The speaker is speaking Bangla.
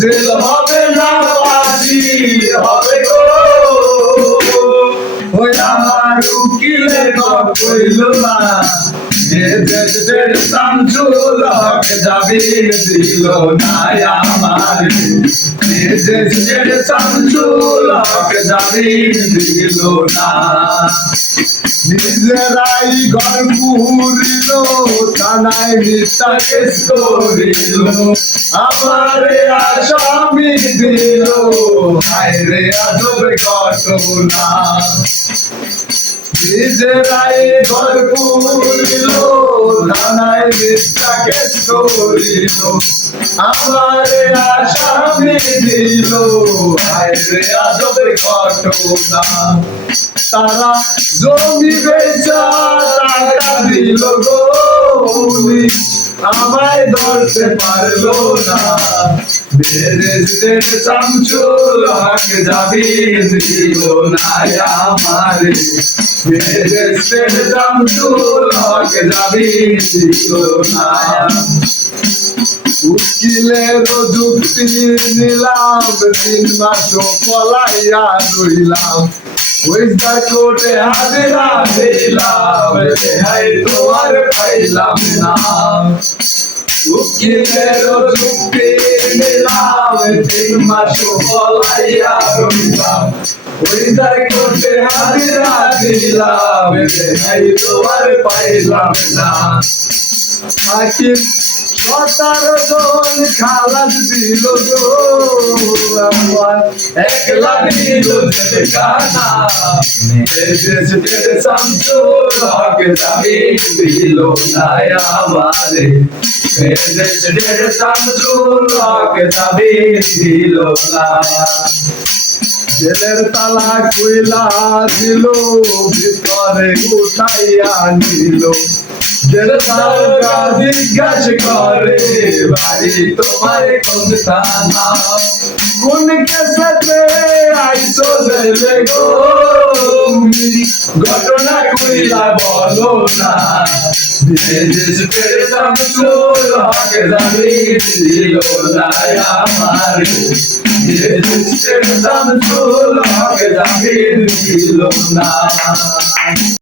জেল হবে না ফাঁসি হবে গো, ওই আমার উকিলে কইল না দেশের শামসুল হক জামিন দিল না আমার, দেশের শামসুল হক জামিন দিল না। নিজেরাই ঘর পুরিল থানায় মিথ্যা কেস করিল, আমারে আসামি দিল হায়রে আজব ঘটনা। নিজেরাই ঘর পুরিল থানায় মিথ্যা কেস করিল, আমারে আসামি দিল হায়রে আজব ঘটনা। তারা জমি বেচা টাকা দিল গো পুলিশ আমায় ধরতে পারলো না, বেরেস্টের শামসুল হক জামিন দিল না আমারে, বেরেস্টের শামসুল হক জামিন দিল না। উকিলের যুক্তি নিলাম 3 মাস পলাইয়া রইলাম, ওই কোর্টে হাজিরা দিলাম রেহাই তোমার পাইলাম না। উকিলের যুক্তি নিলাম 3 মাস পলাইয়া রইলাম, ওই কোর্টে হাজিরা দিলাম রেহাই তোমার পাইলাম না। 17 জন খালাস দিল গো আমার, একলা দিল জেলখানা, দেশের শামসুল হক জামিন দিল না আমারে, দেশের শামসুল হক জামিন দিল না। জেলের তালা খুইলা দিল ভিতরে উঠাইয়া নিল, জিজ্ঞাসা করে ভাই তোমার কোন থানা, কোন কেসে আইসো জেলে গো, ঘটনা কইলা বলো না, দেশের শামসুল হক জামিন দিল না আমারে, দেশের শামসুল হক জামিন দিল না।